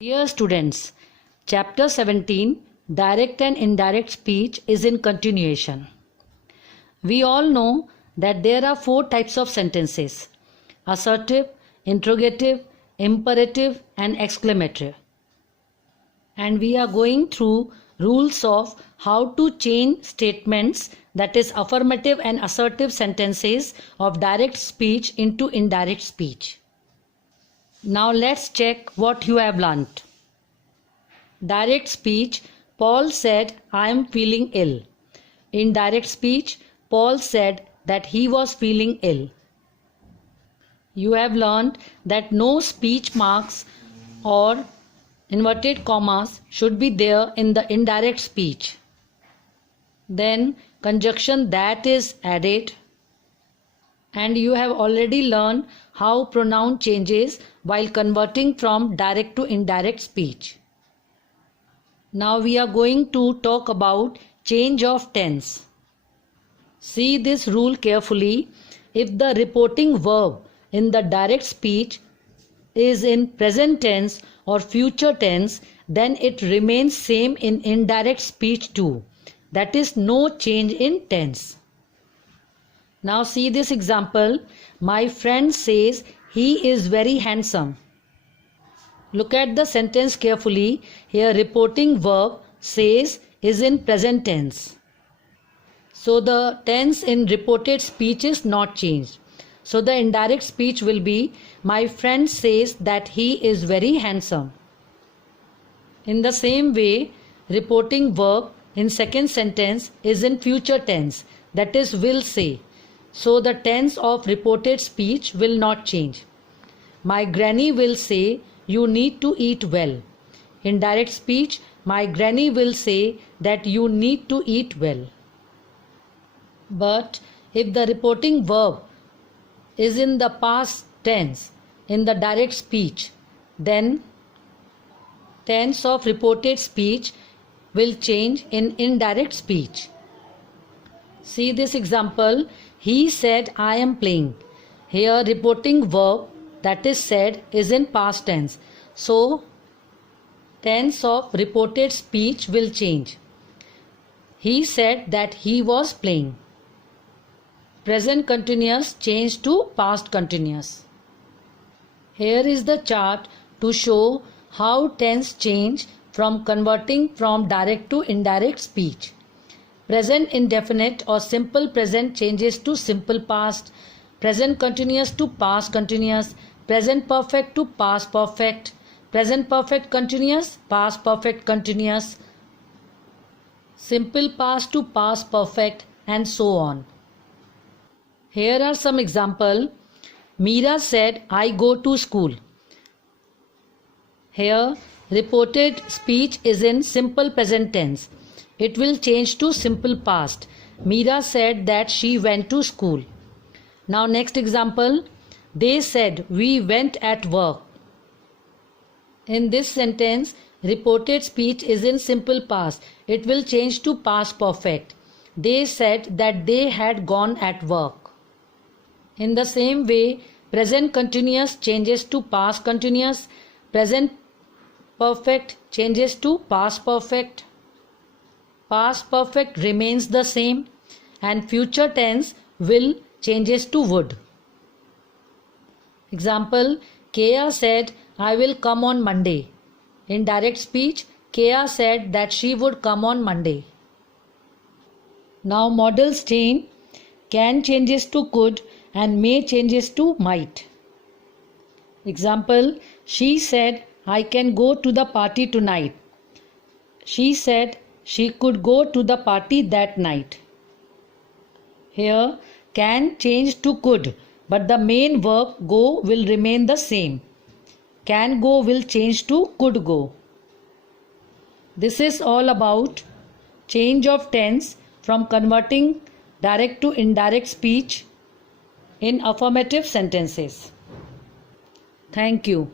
Dear students, Chapter 17 Direct and Indirect Speech is in continuation. We all know that there are four types of sentences: assertive, interrogative, imperative, and exclamative. And we are going through rules of how to change statements, that is affirmative and assertive sentences of direct speech into indirect speech. Now let's check what you have learnt. Direct speech, Paul said, I am feeling ill. Indirect speech, Paul said that he was feeling ill. You have learned that no speech marks or inverted commas should be there in the indirect speech. Then conjunction that is added. And you have already learned how pronoun changes while converting from direct to indirect speech. Now we are going to talk about change of tense. See this rule carefully. If the reporting verb in the direct speech is in present tense or future tense, then it remains same in indirect speech too. That is no change in tense. Now see this example. My friend says he is very handsome. Look at the sentence carefully. Here reporting verb says is in present tense. So the tense in reported speech is not changed. So the indirect speech will be my friend says that he is very handsome. In the same way, reporting verb in second sentence is in future tense, that is will say. So the tense of reported speech will not change. My granny will say you need to eat well. In direct speech, my granny will say that you need to eat well. But if the reporting verb is in the past tense in the direct speech, then tense of reported speech will change in indirect speech. See this example. He said I am playing. Here reporting verb that is said is in past tense. So tense of reported speech will change. He said that he was playing. Present continuous change to past continuous. Here is the chart to show how tense change from converting from direct to indirect speech. Present indefinite or simple present changes to simple past, present continuous to past continuous, present perfect to past perfect, present perfect continuous, past perfect continuous, simple past to past perfect, and so on. Here are some examples. Meera said, I go to school. Here, reported speech is in simple present tense. It will change to simple past. Meera said that she went to school. Now next example. They said we went at work. In this sentence, reported speech is in simple past. It will change to past perfect. They said that they had gone at work. In the same way, present continuous changes to past continuous. Present perfect changes to past perfect. Past perfect remains the same, and future tense will changes to would. Example, Kea said, I will come on Monday. In direct speech, Kea said that she would come on Monday. Now models change. Can changes to could and may changes to might. Example, she said, I can go to the party tonight. She said she could go to the party that night. Here, can change to could, but the main verb go will remain the same. Can go will change to could go. This is all about change of tense from converting direct to indirect speech in affirmative sentences. Thank you.